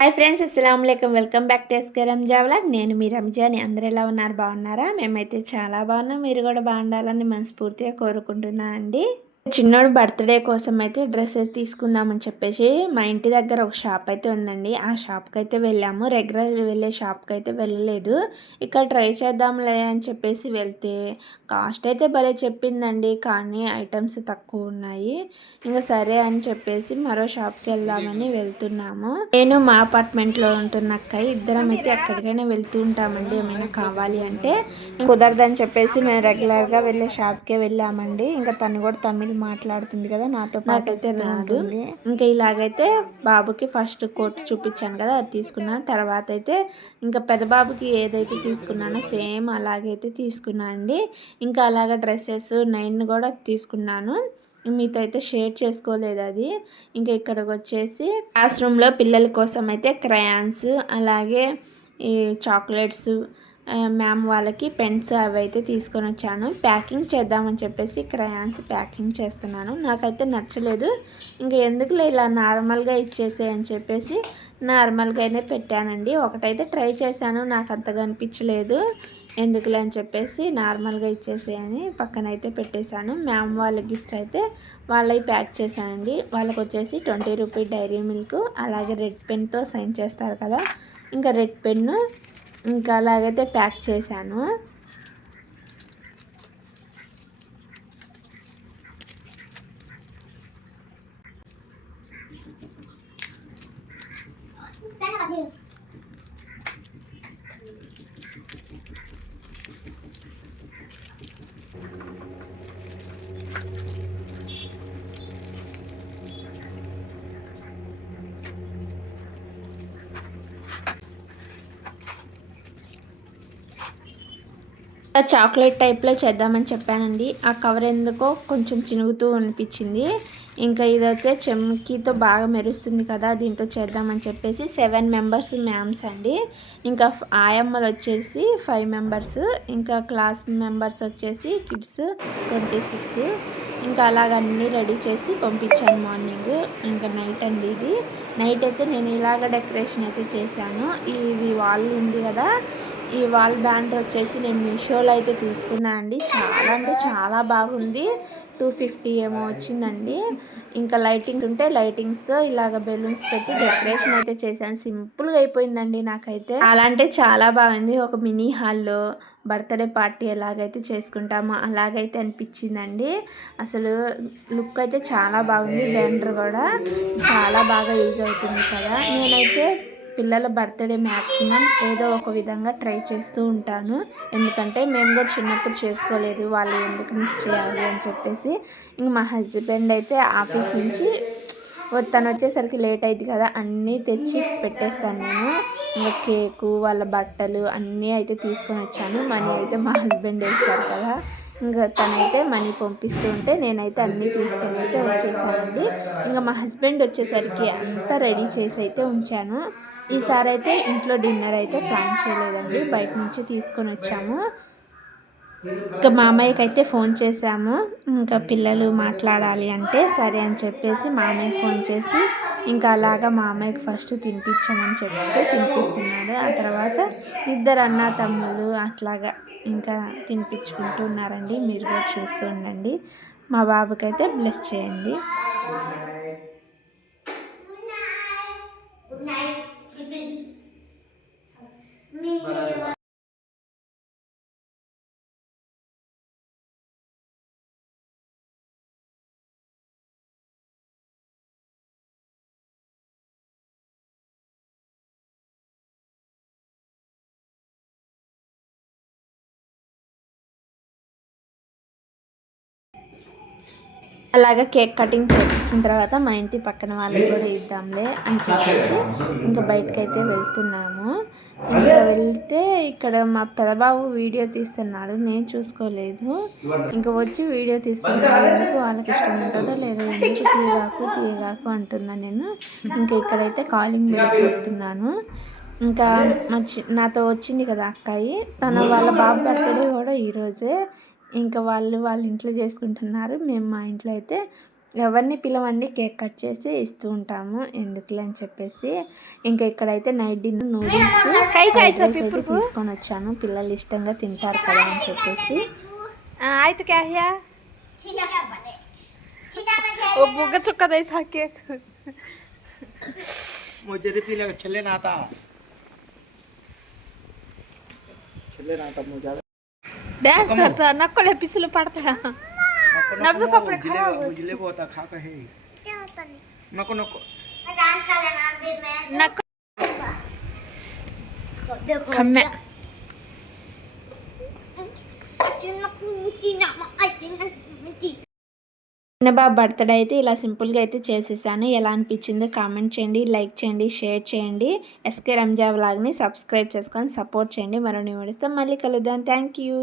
Hi friends అస్సలం welcome back to SK Ranja vlog. నేను మీ రంజాని అందరు ఎలా ఉన్నారు? బాగున్నారా? మేమైతే చాలా బాగున్నాం. మీరు కూడా బాగుండాలని మనస్ఫూర్తిగా కోరుకుంటున్నా అండి. చిన్నోడు బర్త్డే కోసం అయితే డ్రెస్సెస్ తీసుకుందామని చెప్పేసి మా ఇంటి దగ్గర ఒక షాప్ అయితే ఉందండి. ఆ షాప్కి అయితే వెళ్ళాము. రెగ్యులర్ వెళ్ళే షాప్కి అయితే వెళ్ళలేదు. ఇక్కడ ట్రై చేద్దాంలే అని చెప్పేసి వెళ్తే కాస్ట్ అయితే భలే చెప్పిందండి. కానీ ఐటమ్స్ తక్కువ ఉన్నాయి. ఇంకా సరే అని చెప్పేసి మరో షాప్కి వెళ్దామని వెళ్తున్నాము. నేను మా అపార్ట్మెంట్లో ఉంటున్న అక్క ఇద్దరం అయితే ఎక్కడికైనా వెళ్తూ ఉంటామండి. ఏమైనా కావాలి అంటే కుదరదని చెప్పేసి మేము రెగ్యులర్గా వెళ్ళే షాప్కే వెళ్ళామండి. ఇంకా తను కూడా తమిళ్ మాట్లాడుతుంది కదా నాతో పాటు అయితే రాదు. ఇంకా ఇలాగైతే బాబుకి ఫస్ట్ కోట్ చూపించాను కదా అది తీసుకున్నాను తర్వాత అయితే ఇంకా పెద్ద బాబుకి ఏదైతే తీసుకున్నానో సేమ్ అలాగైతే తీసుకున్నా అండి. ఇంకా అలాగ డ్రెస్సెస్ నైన్ కూడా తీసుకున్నాను. మీతో అయితే షేర్ చేసుకోలేదు అది. ఇంకా ఇక్కడికి వచ్చేసి క్లాస్ రూమ్లో పిల్లల కోసం అయితే క్రయాన్స్ అలాగే ఈ చాక్లెట్స్ మ్యామ్ వాళ్ళకి పెన్స్ అవి అయితే తీసుకొని వచ్చాను. ప్యాకింగ్ చేద్దామని చెప్పేసి క్రయాన్స్ ప్యాకింగ్ చేస్తున్నాను. నాకైతే నచ్చలేదు. ఇంకా ఎందుకులే ఇలా నార్మల్గా ఇచ్చేసే అని చెప్పేసి నార్మల్గానే పెట్టానండి. ఒకటైతే ట్రై చేశాను. నాకు అంతగా అనిపించలేదు. ఎందుకులే అని చెప్పేసి నార్మల్గా ఇచ్చేసేయని పక్కన అయితే పెట్టేశాను. మ్యామ్ వాళ్ళ గిఫ్ట్స్ అయితే వాళ్ళవి ప్యాక్ చేశానండి. వాళ్ళకి వచ్చేసి ట్వంటీ రూపీ డైరీ మిల్క్ అలాగే రెడ్ పెన్తో సైన్ చేస్తారు కదా. ఇంకా రెడ్ పెన్ను ఇంకా అలాగైతే ప్యాక్ చేశాను. చాక్లెట్ టైప్లో చేద్దామని చెప్పానండి. ఆ కవర్ ఎందుకో కొంచెం చినుగుతూ అనిపించింది. ఇంకా ఇదైతే చెమ్కీతో బాగా మెరుస్తుంది కదా దీంతో చేద్దామని చెప్పేసి సెవెన్ మెంబర్స్ మ్యామ్స్ అండి. ఇంకా ఆయమ్మలు వచ్చేసి ఫైవ్ మెంబర్స్ ఇంకా క్లాస్ మెంబర్స్ వచ్చేసి కిడ్స్ ట్వంటీ సిక్స్. ఇంకా అలాగ అన్నీ రెడీ చేసి పంపించాను మార్నింగ్. ఇంకా నైట్ అండి ఇది. నైట్ అయితే నేను ఇలాగ డెకరేషన్ అయితే చేశాను. ఇది వాల్ ఉంది కదా ఈ వాల్ బ్యాండ్ వచ్చేసి నేను మీషోలో అయితే తీసుకున్నా అండి. చాలా అంటే చాలా బాగుంది. టూ ఫిఫ్టీ ఏమో వచ్చిందండి. ఇంకా లైటింగ్స్ ఉంటే లైటింగ్స్తో ఇలాగ బెలూన్స్ పెట్టి డెకరేషన్ అయితే చేశాను. సింపుల్గా అయిపోయిందండి నాకైతే. అలా అంటే చాలా బాగుంది. ఒక మినీ హాల్లో బర్త్డే పార్టీ ఎలాగైతే చేసుకుంటామో అలాగైతే అనిపించిందండి. అసలు లుక్ అయితే చాలా బాగుంది. బ్యాండర్ కూడా చాలా బాగా యూజ్ అవుతుంది కదా. నేనైతే పిల్లల బర్త్డే మ్యాక్సిమం ఏదో ఒక విధంగా ట్రై చేస్తూ ఉంటాను. ఎందుకంటే మేము కూడా చిన్నప్పుడు చేసుకోలేదు. వాళ్ళు ఎందుకు మిస్ చేయాలి అని చెప్పేసి ఇంక మా హస్బెండ్ అయితే ఆఫీస్ నుంచి తను వచ్చేసరికి లేట్ అయింది కదా అన్నీ తెచ్చి పెట్టేస్తాను నేను. ఇంకా కేకు వాళ్ళ బట్టలు అన్నీ అయితే తీసుకొని వచ్చాను. మనీ అయితే మా హస్బెండ్ వేస్తారు కదా. ఇంకా తనైతే మనీ పంపిస్తూ ఉంటే నేనైతే అన్నీ తీసుకొని అయితే వచ్చేసానండి. ఇంకా మా హస్బెండ్ వచ్చేసరికి అంతా రెడీ చేసి అయితే ఉంచాను. ఈసారి అయితే ఇంట్లో డిన్నర్ అయితే ప్లాన్ చేయలేదండి. బయట నుంచి తీసుకొని వచ్చాము. ఇంకా మామయ్యకి అయితే ఫోన్ చేశాము. ఇంకా పిల్లలు మాట్లాడాలి అంటే సరే అని చెప్పేసి మామయ్యకి ఫోన్ చేసి ఇంకా అలాగా మామయ్యకి ఫస్ట్ తినిపించామని చెప్తే తినిపిస్తున్నాడు. ఆ తర్వాత ఇద్దరు అన్న తమ్ముళ్ళు అట్లాగా ఇంకా తినిపించుకుంటూ ఉన్నారండి మీరు కూడా చూస్తూ ఉండండి. మా బాబుకైతే బ్లెస్ చేయండి. అలాగే కేక్ కటింగ్ చేయించిన తర్వాత మా ఇంటి పక్కన వాళ్ళకి కూడా ఇద్దాంలే అని చెప్పేసి ఇంకా బయటకు అయితే వెళ్తున్నాము. ఇంకా వెళ్తే ఇక్కడ మా పెదబాబు వీడియో తీస్తున్నాడు నేను చూసుకోలేదు. ఇంకా వచ్చి వీడియో తీస్తున్నాడు ఎందుకు వాళ్ళకి ఇష్టం ఉంటుందో లేదో ఎందుకు తీయగాకు తీయగాకు అంటున్నా నేను. ఇంకా ఇక్కడైతే కాలింగ్ బెల్ కొడుతున్నాను. ఇంకా మా నాతో వచ్చింది కదా అక్కాయి. తన వాళ్ళ బాబు బర్త్డే కూడా ఈరోజే ఇంకా వాళ్ళు వాళ్ళ ఇంట్లో చేసుకుంటున్నారు. మేము మా ఇంట్లో అయితే ఎవరిని పిలవండి కేక్ కట్ చేసి ఇస్తూ ఉంటాము. ఎందుకులే అని చెప్పేసి ఇంకా ఇక్కడైతే నైట్ డిన్నర్ నూడిల్స్ అయితే తీసుకొని వచ్చాను పిల్లలు ఇష్టంగా తింటారు కదా అని చెప్పేసి. అయితే క్యాహ్యా वो बुगा चुका डांस करता नक्को ले पिसल पड़ता नब्बे कपड़े खराब उजले बहुत खा का नको नको डांस मैं नको देखो చిన్నబాబు బర్త్డే అయితే ఇలా సింపుల్గా అయితే చేసేసాను. ఎలా అనిపించిందో కామెంట్ చేయండి లైక్ చేయండి షేర్ చేయండి. ఎస్కే రంజా వ్లాగ్ని సబ్స్క్రైబ్ చేసుకొని సపోర్ట్ చేయండి. మరో న్యూ మళ్ళీ కలుద్దాం. Thank you.